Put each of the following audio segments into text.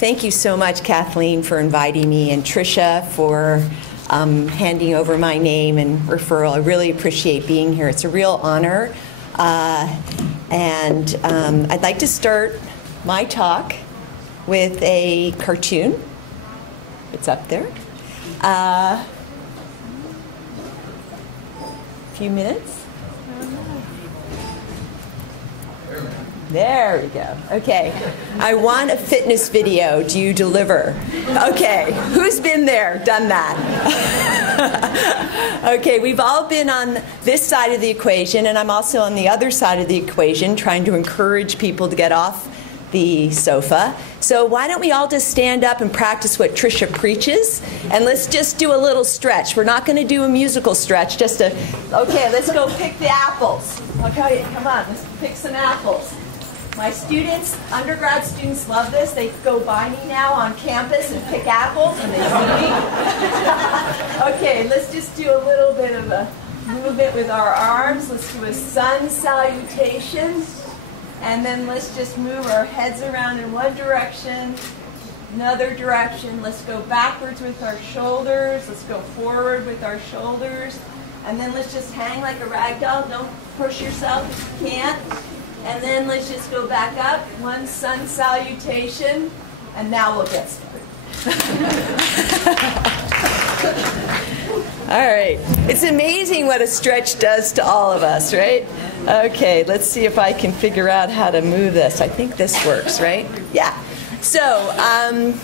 Thank you so much, Kathleen, for inviting me, and Tricia for handing over my name and referral. I really appreciate being here. It's a real honor. And I'd like to start my talk with a cartoon. It's up there. A few minutes. There we go. Okay. I want a fitness video. Do you deliver? Okay. Who's been there, done that? Okay, we've all been on this side of the equation, and I'm also on the other side of the equation, trying to encourage people to get off the sofa. So why don't we all just stand up and practice what Tricia preaches, and let's just do a little stretch. We're not going to do a musical stretch, just a, okay, let's go pick the apples. Okay, come on, let's pick some apples. My students, undergrad students, love this. They go by me now on campus and pick apples, and they see me. Okay, let's just do a little bit of a movement with our arms. Let's do a sun salutation. And then let's just move our heads around in one direction, another direction. Let's go backwards with our shoulders. Let's go forward with our shoulders. And then let's just hang like a rag doll. Don't push yourself if you can't. And then let's just go back up, one sun salutation, and now we'll get started. All right. It's amazing what a stretch does to all of us, right? Okay, let's see if I can figure out how to move this. I think this works, right? Yeah. So I'm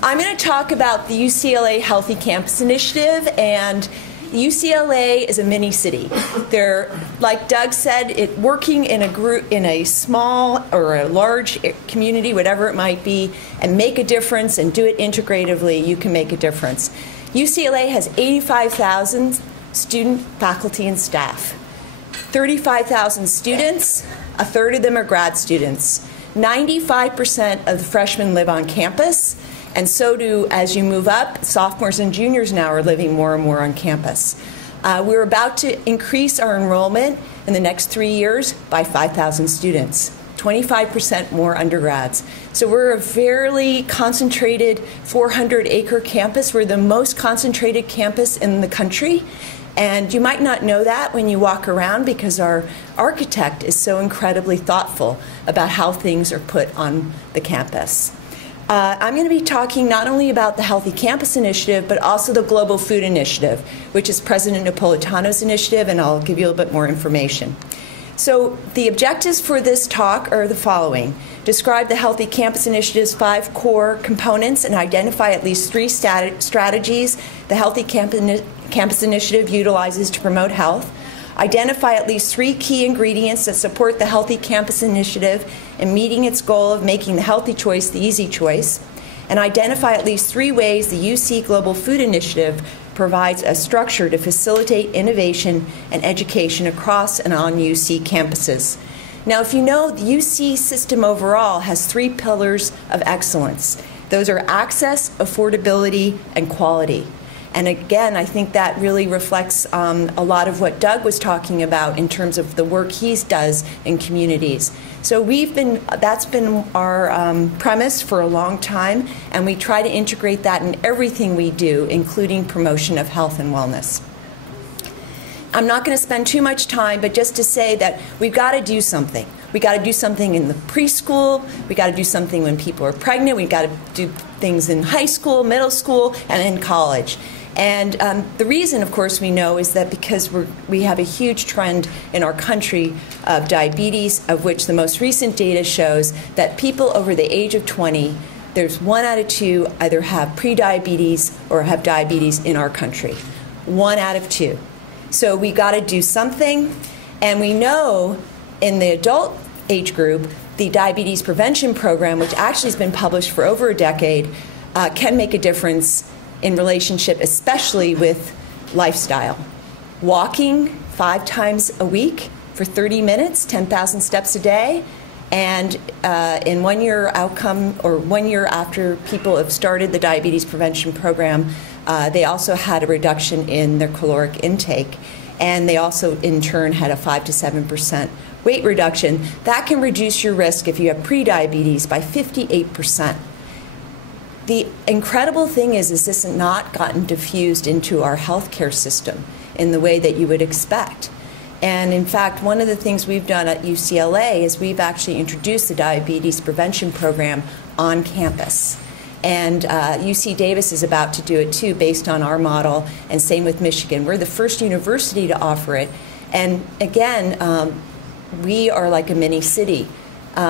going to talk about the UCLA Healthy Campus Initiative, and UCLA is a mini city. They're, like Doug said, working in a group, in a small or a large community, whatever it might be, and make a difference and do it integratively. You can make a difference. UCLA has 85,000 student, faculty, and staff. 35,000 students. A third of them are grad students. 95% of the freshmen live on campus. And so do, as you move up, sophomores and juniors now are living more and more on campus. We're about to increase our enrollment in the next 3 years by 5,000 students, 25% more undergrads. So we're a fairly concentrated 400-acre campus. We're the most concentrated campus in the country. And you might not know that when you walk around, because our architect is so incredibly thoughtful about how things are put on the campus. I'm going to be talking not only about the Healthy Campus Initiative, but also the Global Food Initiative, which is President Napolitano's initiative, and I'll give you a little bit more information. So the objectives for this talk are the following. Describe the Healthy Campus Initiative's 5 core components and identify at least 3 strategies the Healthy Campus Initiative utilizes to promote health. Identify at least 3 key ingredients that support the Healthy Campus Initiative in meeting its goal of making the healthy choice the easy choice. And identify at least 3 ways the UC Global Food Initiative provides a structure to facilitate innovation and education across and on UC campuses. Now, if you know, the UC system overall has 3 pillars of excellence. Those are access, affordability, and quality. And again, I think that really reflects a lot of what Doug was talking about in terms of the work he does in communities. So that's been our premise for a long time, and we try to integrate that in everything we do, including promotion of health and wellness. I'm not going to spend too much time, but just to say that we've got to do something. We've got to do something in the preschool. We've got to do something when people are pregnant. We've got to do things in high school, middle school, and in college. And the reason, of course, we know is that because we have a huge trend in our country of diabetes, of which the most recent data shows that people over the age of 20, there's 1 out of 2 either have prediabetes or have diabetes in our country. 1 out of 2. So we got to do something. And we know in the adult age group, the diabetes prevention program, which actually has been published for over a decade, can make a difference in relationship, especially with lifestyle. Walking 5 times a week for 30 minutes, 10,000 steps a day, and in 1 year outcome, or 1 year after people have started the diabetes prevention program, they also had a reduction in their caloric intake, and they also in turn had a 5 to 7% weight reduction. That can reduce your risk if you have prediabetes by 58%. the incredible thing is this has not gotten diffused into our healthcare system in the way that you would expect. And in fact, one of the things we've done at UCLA is we've actually introduced the diabetes prevention program on campus. And UC Davis is about to do it too, based on our model, and same with Michigan. We're the first university to offer it. And again, we are like a mini city.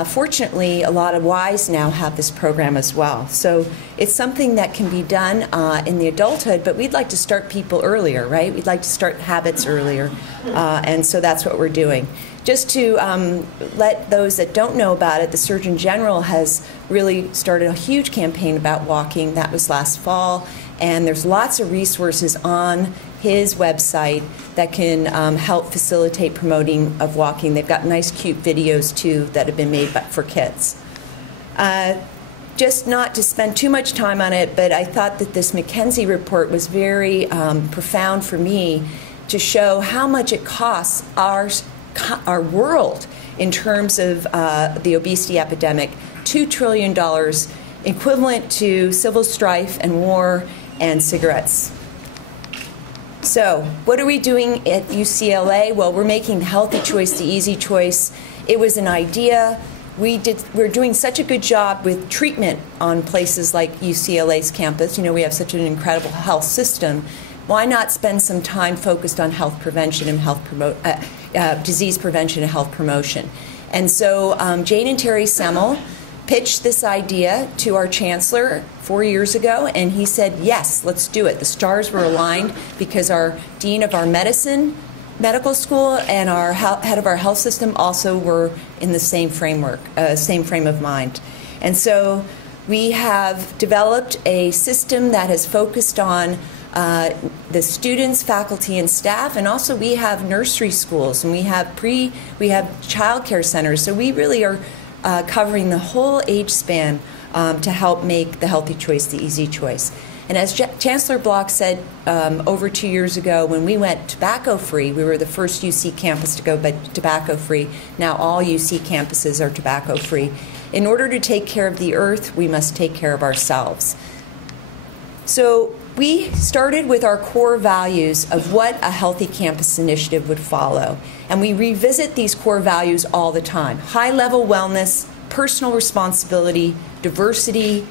Fortunately, a lot of Ys now have this program as well. So it's something that can be done in the adulthood, but we'd like to start people earlier, right? We'd like to start habits earlier. And so that's what we're doing. Just to let those that don't know about it, the Surgeon General has really started a huge campaign about walking. That was last fall. And there's lots of resources on his website that can help facilitate promoting of walking. They've got nice, cute videos, too, that have been made for kids. Just not to spend too much time on it, but I thought that this Mackenzie report was very profound for me to show how much it costs our world in terms of the obesity epidemic, $2 trillion, equivalent to civil strife and war and cigarettes. So what are we doing at UCLA? Well, we're making the healthy choice the easy choice. It was an idea. We're doing such a good job with treatment on places like UCLA's campus. You know, we have such an incredible health system. Why not spend some time focused on health prevention and disease prevention and health promotion? And so Jane and Terry Semmel pitched this idea to our chancellor 4 years ago, and he said, yes, let's do it. The stars were aligned because our dean of our medical school and our head of our health system also were in the same framework, same frame of mind. And so we have developed a system that has focused on the faculty, and staff, and also we have nursery schools, and we have child care centers. So we really are covering the whole age span to help make the healthy choice the easy choice. And as Chancellor Block said over 2 years ago, when we went tobacco-free, we were the first UC campus to go tobacco-free. Now all UC campuses are tobacco-free. In order to take care of the earth, we must take care of ourselves. So we started with our core values of what a healthy campus initiative would follow. And we revisit these core values all the time. High-level wellness, personal responsibility, diversity,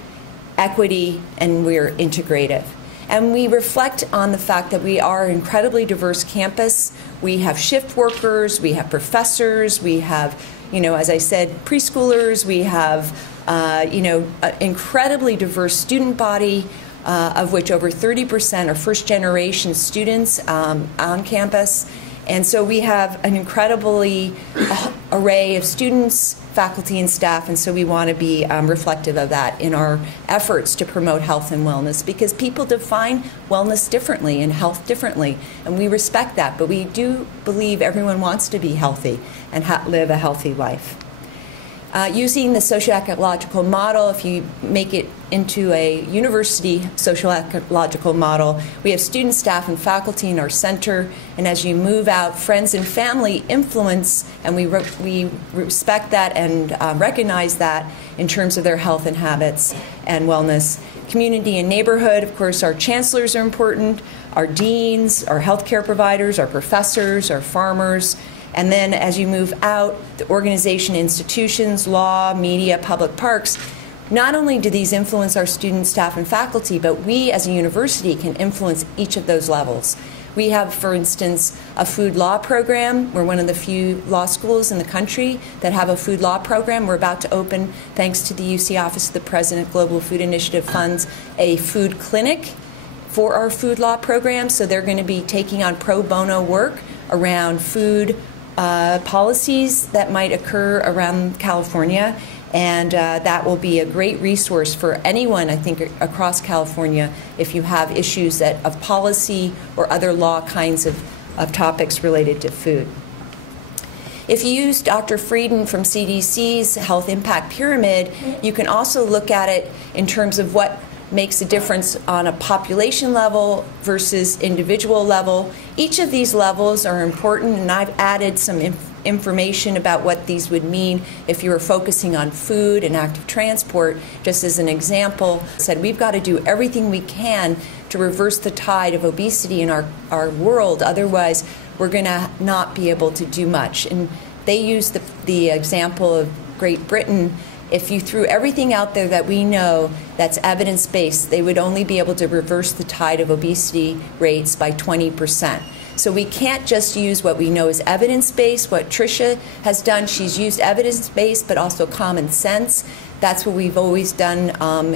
equity, and we're integrative. And we reflect on the fact that we are an incredibly diverse campus. We have shift workers, we have professors, we have, as I said, preschoolers, we have, an incredibly diverse student body, of which over 30% are first-generation students on campus. And so we have an incredibly array of students, faculty, and staff, and so we want to be reflective of that in our efforts to promote health and wellness, because people define wellness differently and health differently, and we respect that, but we do believe everyone wants to be healthy and live a healthy life. Using the socioecological model, if you make it into a university socioecological model, we have student, staff, and faculty in our center, and as you move out, friends and family influence, and we respect that and recognize that in terms of their health and habits and wellness. Community and neighborhood, of course, our chancellors are important, our deans, our healthcare providers, our professors, our farmers. And then as you move out, the organization, institutions, law, media, public parks, not only do these influence our students, staff, and faculty, but we as a university can influence each of those levels. We have, for instance, a food law program. We're one of the few law schools in the country that have a food law program. We're about to open, thanks to the UC Office of the President Global Food Initiative funds, a food clinic for our food law program. So they're going to be taking on pro bono work around food policies that might occur around California, and that will be a great resource for anyone, I think, across California if you have issues of policy or other law kinds of topics related to food. If you use Dr. Frieden from CDC's Health Impact Pyramid, you can also look at it in terms of what makes a difference on a population level versus individual level. Each of these levels are important, and I've added some information about what these would mean if you were focusing on food and active transport. Just as an example, said we've got to do everything we can to reverse the tide of obesity in our world, otherwise we're going to not be able to do much. And they used the example of Great Britain. If you threw everything out there that we know that's evidence-based, they would only be able to reverse the tide of obesity rates by 20%. So we can't just use what we know is evidence-based. What Tricia has done, she's used evidence-based but also common sense. That's what we've always done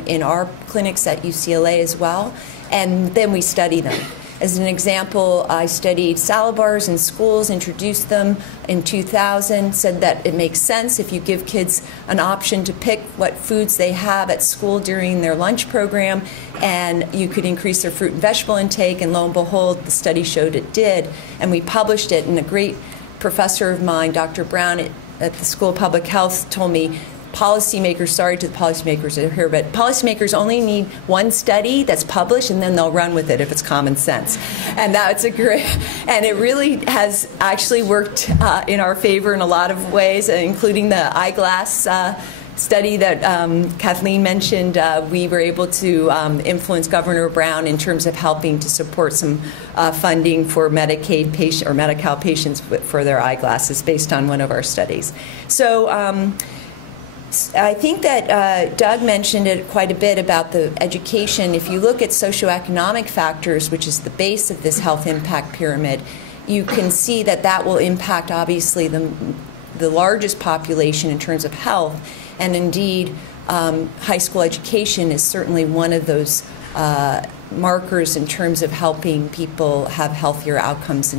in our clinics at UCLA as well. And then we study them. As an example, I studied salad bars in schools, introduced them in 2000, said that it makes sense if you give kids an option to pick what foods they have at school during their lunch program, and you could increase their fruit and vegetable intake, and lo and behold, the study showed it did. And we published it, and a great professor of mine, Dr. Brown at the School of Public Health, told me, policymakers, sorry to the policymakers that are here, but policymakers only need one study that's published and then they'll run with it if it's common sense. And that's a great, and it really has actually worked in our favor in a lot of ways, including the eyeglass study that Kathleen mentioned. We were able to influence Governor Brown in terms of helping to support some funding for Medicaid patient or Medi-Cal patients for their eyeglasses based on one of our studies. So I think that Doug mentioned it quite a bit about the education. If you look at socioeconomic factors, which is the base of this health impact pyramid, you can see that that will impact, obviously, the largest population in terms of health. And indeed, high school education is certainly one of those markers in terms of helping people have healthier outcomes.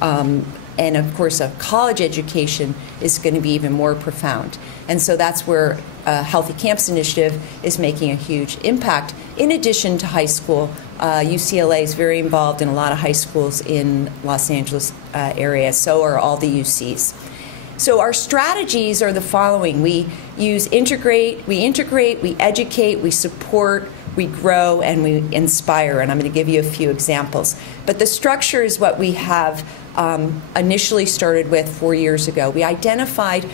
And of course, a college education is going to be even more profound. And so that's where a Healthy Campus Initiative is making a huge impact. In addition to high school, UCLA is very involved in a lot of high schools in Los Angeles area. So are all the UCs. So our strategies are the following. We integrate, we educate, we support, we grow, and we inspire. And I'm going to give you a few examples. But the structure is what we have initially started with 4 years ago. We identified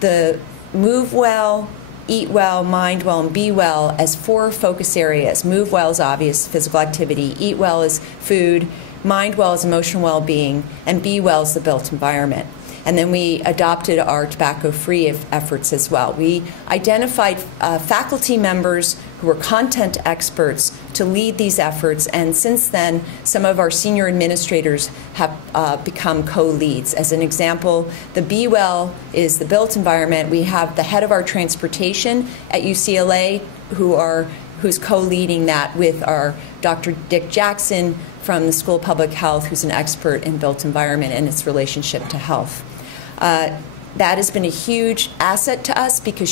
the move well, eat well, mind well, and be well as 4 focus areas. Move well is obvious, physical activity. Eat well is food. Mind well is emotional well-being. And be well is the built environment. And then we adopted our tobacco-free efforts as well. We identified faculty members who were content experts to lead these efforts, and since then, some of our senior administrators have become co-leads. As an example, the Be Well is the built environment. We have the head of our transportation at UCLA who's co-leading that with our Dr. Dick Jackson from the School of Public Health, who's an expert in built environment and its relationship to health. That has been a huge asset to us because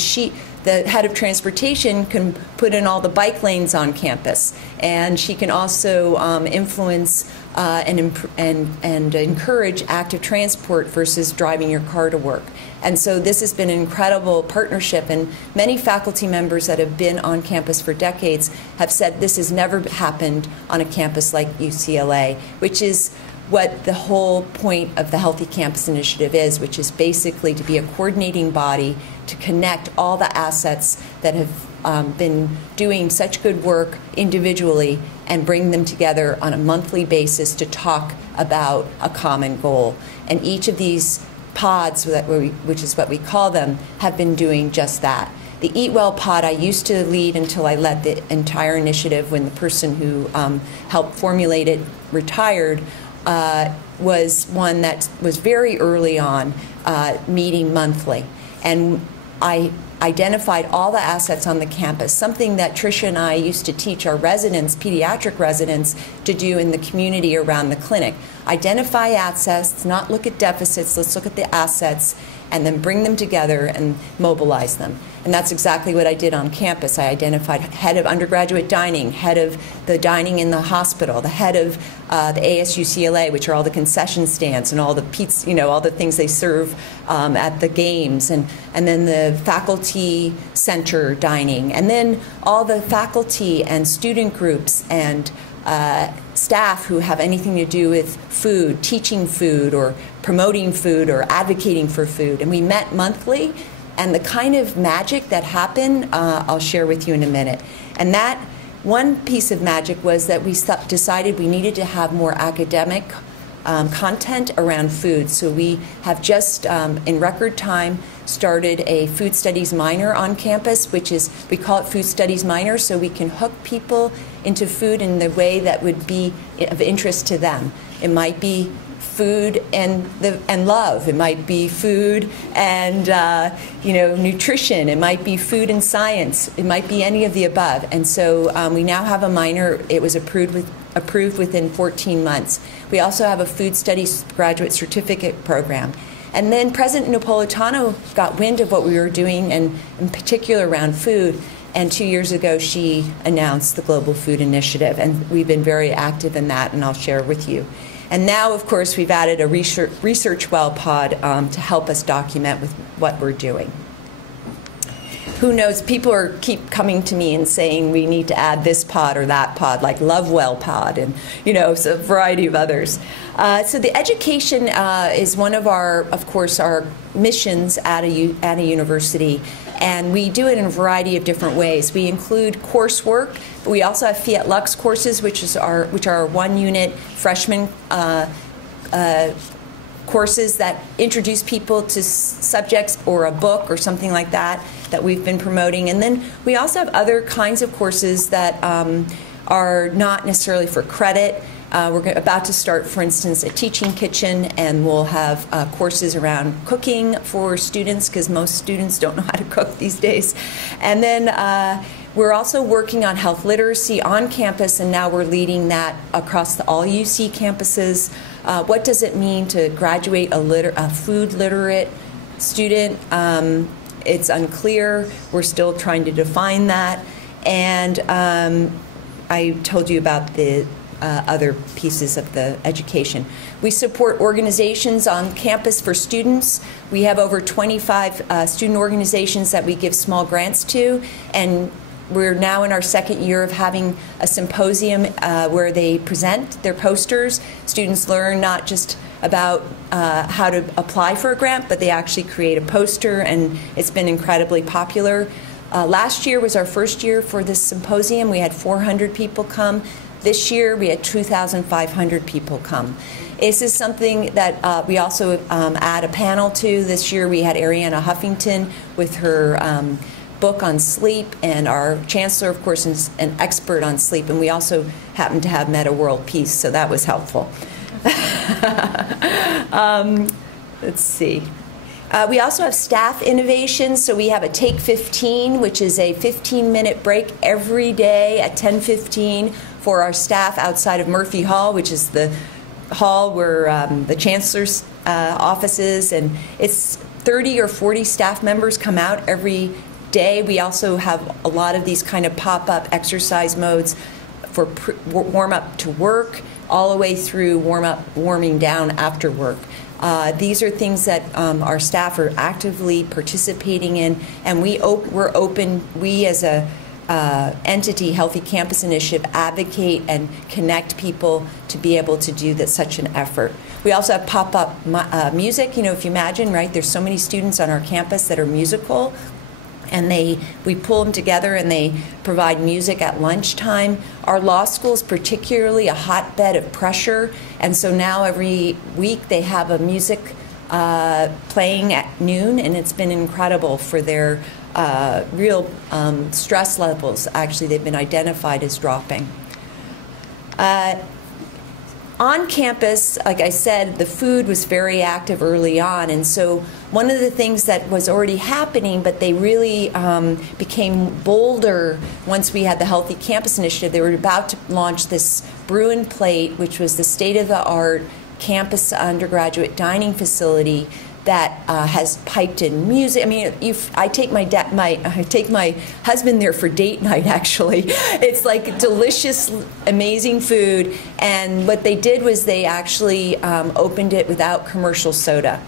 the head of transportation, can put in all the bike lanes on campus, and she can also influence and encourage active transport versus driving your car to work. And so this has been an incredible partnership, and many faculty members that have been on campus for decades have said this has never happened on a campus like UCLA, which is what the whole point of the Healthy Campus Initiative is, which is basically to be a coordinating body to connect all the assets that have been doing such good work individually and bring them together on a monthly basis to talk about a common goal. And each of these pods, which is what we call them, have been doing just that. The Eat Well pod I used to lead until I led the entire initiative when the person who helped formulate it retired. Was one that was very early on, meeting monthly. And I identified all the assets on the campus, something that Tricia and I used to teach our residents, pediatric residents, to do in the community around the clinic. Identify assets, not look at deficits, let's look at the assets, and then bring them together and mobilize them. And that's exactly what I did on campus. I identified head of undergraduate dining, head of the dining in the hospital, the head of the ASUCLA, which are all the concession stands and all the pizza, all the things they serve at the games, and then the faculty center dining, and then all the faculty and student groups and staff who have anything to do with food, teaching food, or promoting food, or advocating for food. And we met monthly, and the kind of magic that happened, I'll share with you in a minute. And that one piece of magic was that we decided we needed to have more academic content around food. So we have just, in record time, started a food studies minor on campus, which is, we call it food studies minor, so we can hook people into food in the way that would be of interest to them. It might be food and love. It might be food and nutrition. It might be food and science. It might be any of the above. And so we now have a minor. It was approved within 14 months. We also have a food studies graduate certificate program. And then President Napolitano got wind of what we were doing, and in particular around food. And 2 years ago, she announced the Global Food Initiative, and we've been very active in that, and I'll share with you. And now, of course, we've added a research well pod to help us document with what we're doing. Who knows? People keep coming to me and saying we need to add this pod or that pod, like Love Well pod, and so a variety of others. So the education is one of of course, our missions at a university, and we do it in a variety of different ways. We include coursework. But we also have Fiat Lux courses, which are one-unit freshman courses that introduce people to subjects or a book or something like that we've been promoting. And then we also have other kinds of courses that are not necessarily for credit. We're about to start, for instance, a teaching kitchen, and we'll have courses around cooking for students, because most students don't know how to cook these days. And then we're also working on health literacy on campus, and now we're leading that across all UC campuses. What does it mean to graduate a food literate student? It's unclear. We're still trying to define that. And I told you about the other pieces of the education. We support organizations on campus for students. We have over 25 student organizations that we give small grants to, and we're now in our second year of having a symposium where they present their posters. Students learn not just about how to apply for a grant, but they actually create a poster, and it's been incredibly popular. Last year was our first year for this symposium. We had 400 people come. This year we had 2,500 people come. This is something that we also add a panel to. This year we had Arianna Huffington with her book on sleep, and our chancellor, of course, is an expert on sleep, and we also happen to have Meta World Peace, so that was helpful. Let's see. We also have staff innovations, so we have a Take 15, which is a 15-minute break every day at 10:15 for our staff outside of Murphy Hall, which is the hall where the chancellor's office is, and it's 30 or 40 staff members come out every day. We also have a lot of these kind of pop-up exercise modes for warm-up to work, all the way through warming down after work. These are things that our staff are actively participating in, and we're open. We as a entity, Healthy Campus Initiative, advocate and connect people to be able to do such an effort. We also have pop-up music. If you imagine, right, there's so many students on our campus that are musical, and we pull them together and they provide music at lunchtime. Our law school is particularly a hotbed of pressure, and so now every week they have a music playing at noon, and it's been incredible for their real stress levels. Actually, they've been identified as dropping. On campus, like I said, the food was very active early on, and so one of the things that was already happening, but they really became bolder once we had the Healthy Campus Initiative. They were about to launch this Bruin Plate, which was the state-of-the-art campus undergraduate dining facility that has piped in music. I mean, I take my husband there for date night. Actually, it's like delicious, amazing food. And what they did was they actually opened it without commercial soda,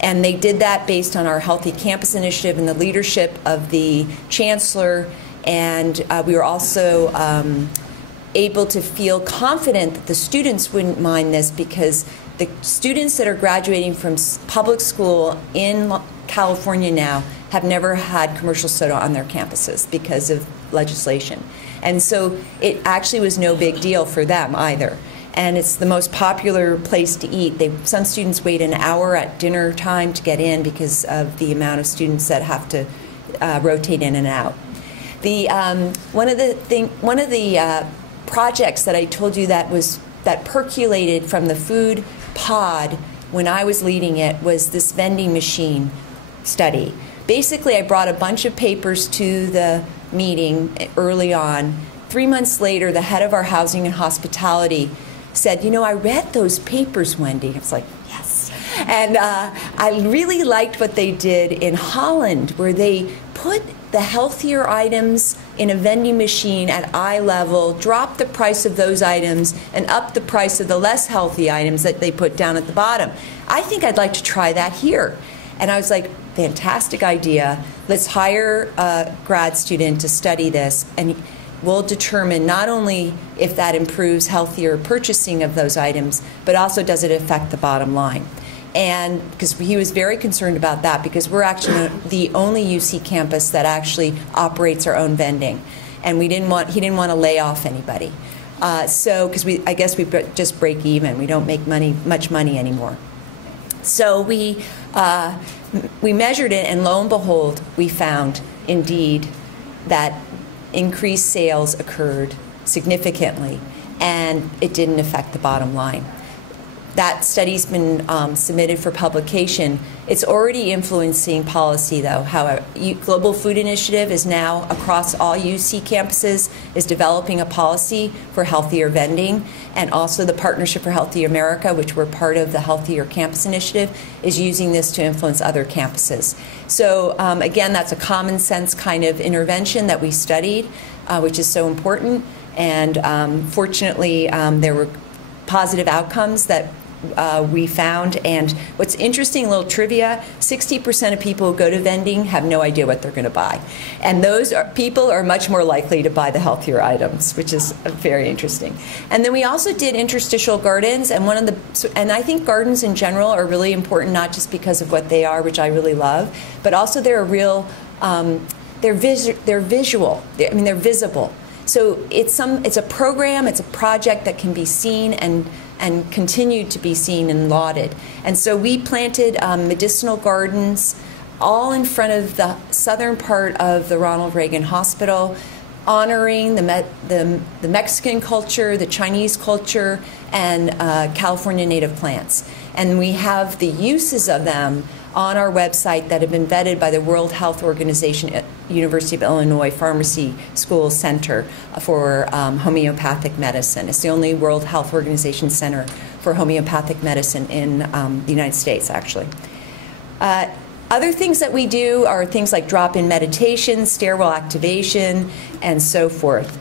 and they did that based on our Healthy Campus Initiative and the leadership of the chancellor. And we were also able to feel confident that the students wouldn't mind this, because the students that are graduating from public school in California now have never had commercial soda on their campuses because of legislation. And so it actually was no big deal for them either. And it's the most popular place to eat. Some students wait an hour at dinner time to get in because of the amount of students that have to rotate in and out. One of the projects that I told you that percolated from the food pod when I was leading it was this vending machine study. Basically, I brought a bunch of papers to the meeting early on. 3 months later, the head of our housing and hospitality said, "You know, I read those papers, Wendy." I was like, yes. And I really liked what they did in Holland, where they put the healthier items in a vending machine at eye level, drop the price of those items, and up the price of the less healthy items that they put down at the bottom. I think I'd like to try that here. And I was like, fantastic idea. Let's hire a grad student to study this, and we'll determine not only if that improves healthier purchasing of those items, but also does it affect the bottom line. And because he was very concerned about that, because we're actually the only UC campus that actually operates our own vending, and he didn't want to lay off anybody. So because I guess we just break even, we don't make much money anymore. So we measured it, and lo and behold, we found indeed that increased sales occurred significantly, and it didn't affect the bottom line. That study's been submitted for publication. It's already influencing policy, though. However, Global Food Initiative is now across all UC campuses, is developing a policy for healthier vending, and also the Partnership for Healthy America, which we're part of the Healthier Campus Initiative, is using this to influence other campuses. So again, that's a common sense kind of intervention that we studied, which is so important. And fortunately, there were positive outcomes that we found. And what's interesting, a little trivia, 60% of people who go to vending have no idea what they're going to buy. And those people are much more likely to buy the healthier items, which is very interesting. And then we also did interstitial gardens, and and I think gardens in general are really important, not just because of what they are, which I really love, but also they're a real, they're visual. I mean, they're visible. So it's a program, it's a project that can be seen and continued to be seen and lauded. And so we planted medicinal gardens all in front of the southern part of the Ronald Reagan Hospital, honoring the Mexican culture, the Chinese culture, and California native plants. And we have the uses of them on our website that have been vetted by the World Health Organization at University of Illinois Pharmacy School Center for homeopathic medicine. It's the only World Health Organization center for homeopathic medicine in the United States, actually. Other things that we do are things like drop-in meditation, stairwell activation, and so forth.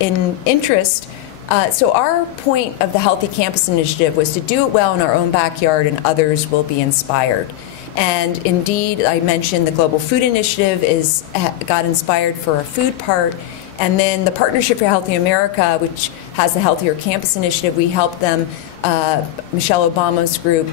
In interest, so our point of the Healthy Campus Initiative was to do it well in our own backyard, and others will be inspired. And indeed, I mentioned the Global Food Initiative got inspired for a food part, and then the Partnership for Healthy America, which has the Healthier Campus Initiative, we helped them, Michelle Obama's group,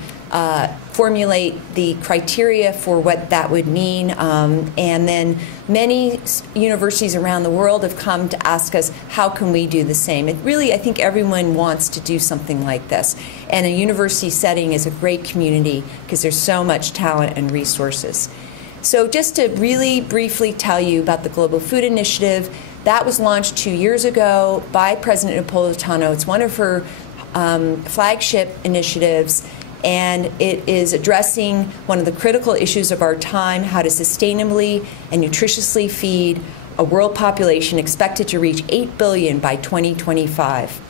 formulate the criteria for what that would mean. And then many universities around the world have come to ask us, how can we do the same? And really, I think everyone wants to do something like this. And a university setting is a great community because there's so much talent and resources. So just to really briefly tell you about the Global Food Initiative, that was launched 2 years ago by President Napolitano. It's one of her flagship initiatives, and it is addressing one of the critical issues of our time: how to sustainably and nutritiously feed a world population expected to reach 8 billion by 2025.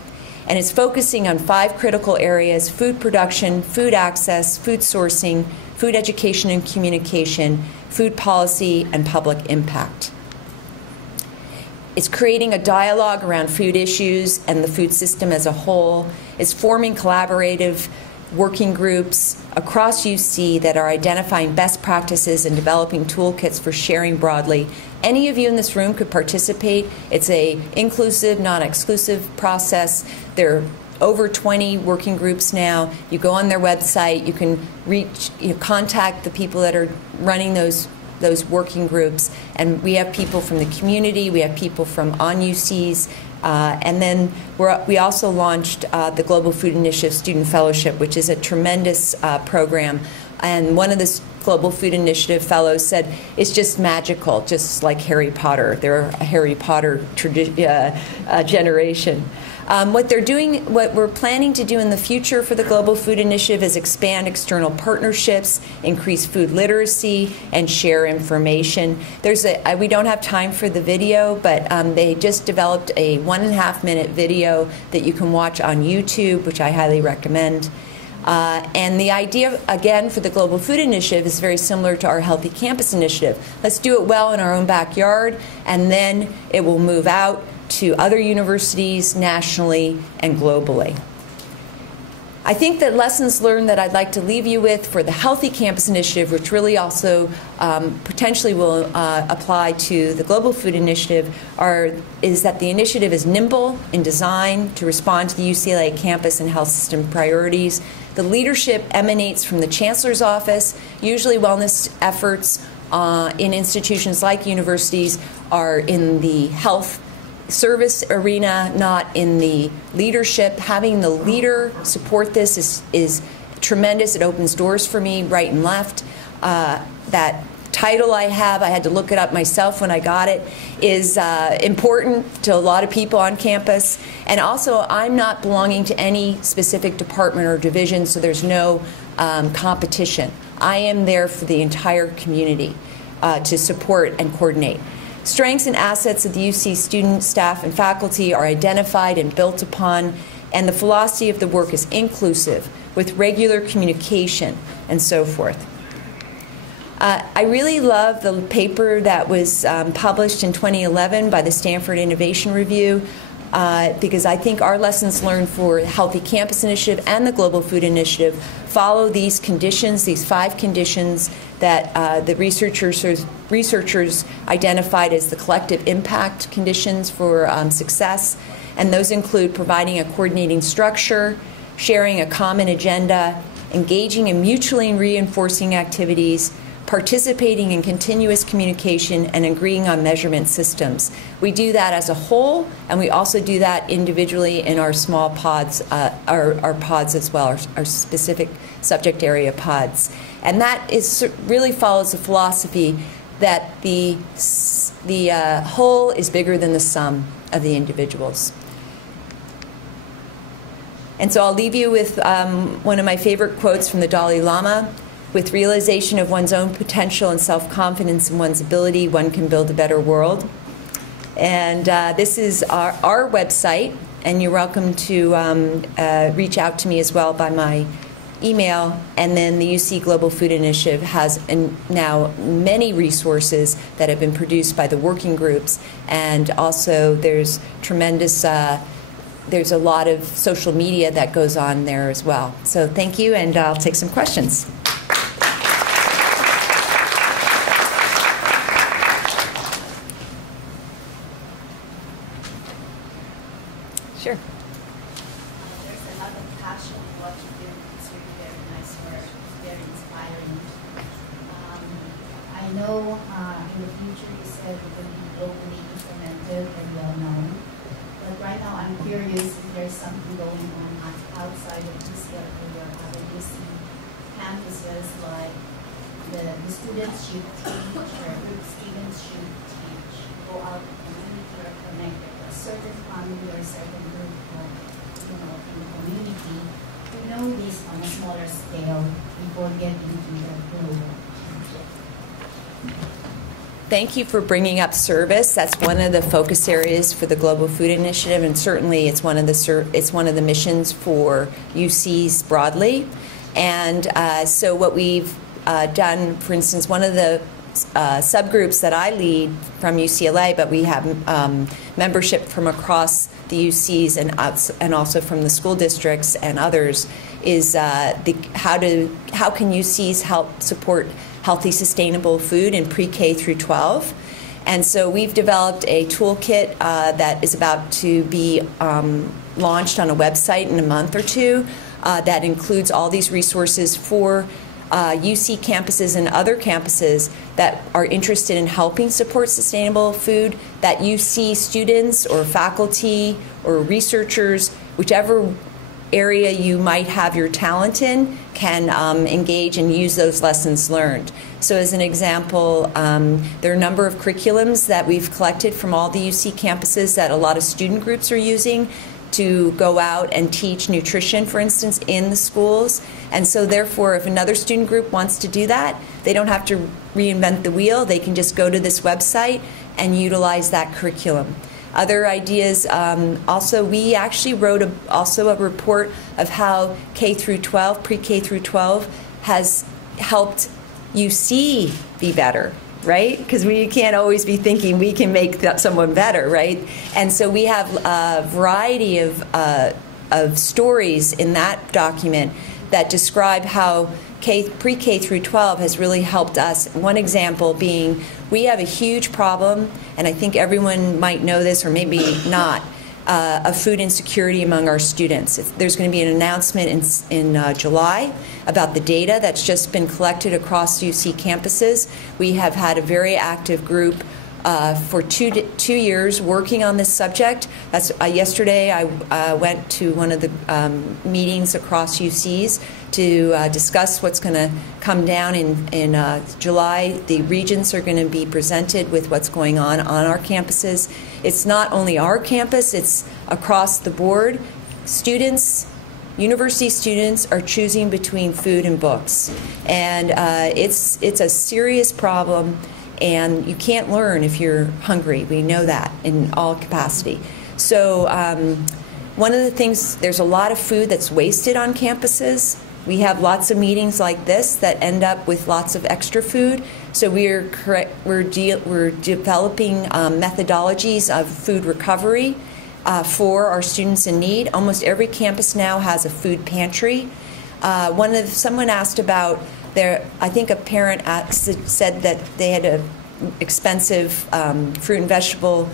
And it's focusing on 5 critical areas: food production, food access, food sourcing, food education and communication, food policy, and public impact. It's creating a dialogue around food issues and the food system as a whole. It's forming collaborative working groups across UC that are identifying best practices and developing toolkits for sharing broadly Any of you in this room could participate. It's a inclusive, non-exclusive process. There are over 20 working groups now. You go on their website. You can contact the people that are running those working groups. And we have people from the community. We have people from UCs. And then we also launched the Global Food Initiative Student Fellowship, which is a tremendous program. And one of the Global Food Initiative fellows said, it's just magical, just like Harry Potter. They're a Harry Potter generation. What we're planning to do in the future for the Global Food Initiative is expand external partnerships, increase food literacy, and share information. We don't have time for the video, but they just developed a 1.5-minute video that you can watch on YouTube, which I highly recommend. And the idea, again, for the Global Food Initiative is very similar to our Healthy Campus Initiative. Let's do it well in our own backyard, and then it will move out to other universities nationally and globally. I think that lessons learned that I'd like to leave you with for the Healthy Campus Initiative, which really also potentially will apply to the Global Food Initiative, is that the initiative is nimble in design to respond to the UCLA campus and health system priorities. The leadership emanates from the Chancellor's Office. Usually wellness efforts in institutions like universities are in the health service arena, not in the leadership. Having the leader support this is tremendous. It opens doors for me right and left. That title I had to look it up myself when I got it, is important to a lot of people on campus. And also, I'm not belonging to any specific department or division, so there's no competition. I am there for the entire community to support and coordinate. Strengths and assets of the UC student, staff, and faculty are identified and built upon, and the philosophy of the work is inclusive, with regular communication and so forth. I really love the paper that was published in 2011 by the Stanford Innovation Review, because I think our lessons learned for Healthy Campus Initiative and the Global Food Initiative follow these conditions, these 5 conditions that the researchers identified as the collective impact conditions for success. And those include providing a coordinating structure, sharing a common agenda, engaging in mutually reinforcing activities, participating in continuous communication, and agreeing on measurement systems. We do that as a whole, and we also do that individually in our small pods, our pods as well, our specific subject area pods. And that really follows the philosophy that the whole is bigger than the sum of the individuals. And so I'll leave you with one of my favorite quotes from the Dalai Lama. With realization of one's own potential and self-confidence in one's ability, one can build a better world. And this is our website, and you're welcome to reach out to me as well by my email. And then the UC Global Food Initiative has now many resources that have been produced by the working groups, and also there's tremendous there's a lot of social media that goes on there as well. So thank you, and I'll take some questions. Sure. There's a lot of passion in what you do. It's really very nice work. It's very inspiring. I know in the future you said it will be globally implemented and well known. But right now I'm curious if there's something going on outside of UCLA or other UC campuses, like the students should teach, or students should teach, go out in the community or connect with a certain family or certain group of, in the community, to know this on a smaller scale before getting to the global. Thank you for bringing up service. That's one of the focus areas for the Global Food Initiative, and certainly it's one of the missions for UCs broadly. And so what we've done, for instance, one of the subgroups that I lead from UCLA, but we have membership from across the UCs and also from the school districts and others, is how can UCs help support healthy, sustainable food in pre-K through 12. And so we've developed a toolkit that is about to be launched on a website in a month or two that includes all these resources for UC campuses and other campuses that are interested in helping support sustainable food, that UC students or faculty or researchers, whichever area you might have your talent in, can engage and use those lessons learned. So as an example, there are a number of curriculums that we've collected from all the UC campuses that a lot of student groups are using to go out and teach nutrition, for instance, in the schools. And so therefore, if another student group wants to do that, they don't have to reinvent the wheel. They can just go to this website and utilize that curriculum. Other ideas, also we actually wrote also a report of how K through 12, pre-K through 12, has helped UC be better, right? Because we can't always be thinking we can make someone better, right? And so we have a variety of stories in that document that describe how pre-K through 12 has really helped us. One example being, we have a huge problem, and I think everyone might know this or maybe not, of food insecurity among our students. There's going to be an announcement in July about the data that's just been collected across UC campuses. We have had a very active group for two years working on this subject. That's yesterday I went to one of the meetings across UCs to discuss what's going to come down in July. The regents are going to be presented with what's going on our campuses. It's not only our campus, it's across the board. Students, university students are choosing between food and books. And it's a serious problem. And you can't learn if you're hungry. We know that in all capacity. So one of the things, there's a lot of food that's wasted on campuses. We have lots of meetings like this that end up with lots of extra food. So we're developing methodologies of food recovery for our students in need. Almost every campus now has a food pantry. Someone asked about I think a parent said that they had an expensive fruit and vegetable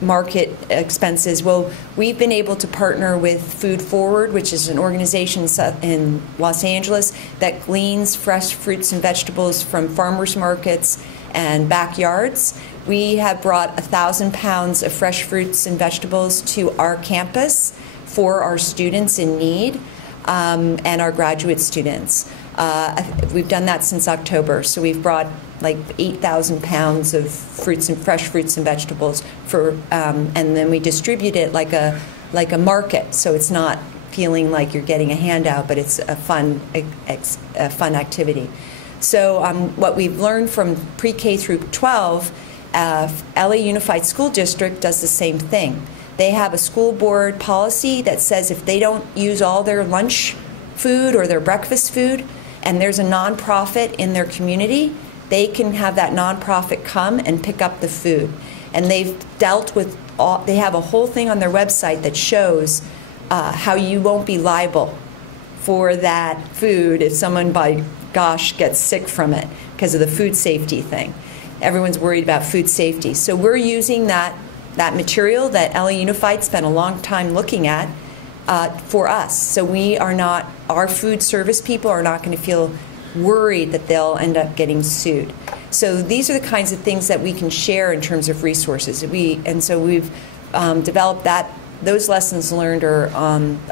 market expenses. Well, we've been able to partner with Food Forward, which is an organization in Los Angeles that gleans fresh fruits and vegetables from farmers markets and backyards. We have brought 1,000 pounds of fresh fruits and vegetables to our campus for our students in need and our graduate students. We've done that since October, so we've brought like 8,000 pounds of fresh fruits and vegetables and then we distribute it like a market, so it's not feeling like you're getting a handout, but it's a fun activity. So what we've learned from pre-K through 12, LA Unified School District does the same thing. They have a school board policy that says if they don't use all their lunch food or their breakfast food, and there's a nonprofit in their community, they can have that nonprofit come and pick up the food. And they've dealt with they have a whole thing on their website that shows how you won't be liable for that food if someone, by gosh, gets sick from it because of the food safety thing. Everyone's worried about food safety. So we're using that material that LA Unified spent a long time looking at for us. So our food service people are not going to feel worried that they'll end up getting sued. So these are the kinds of things that we can share in terms of resources. And so we've developed that. Those lessons learned are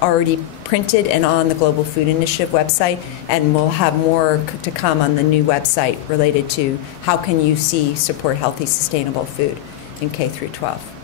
already printed and on the Global Food Initiative website, and we'll have more to come on the new website related to how can UC support healthy, sustainable food in K through 12.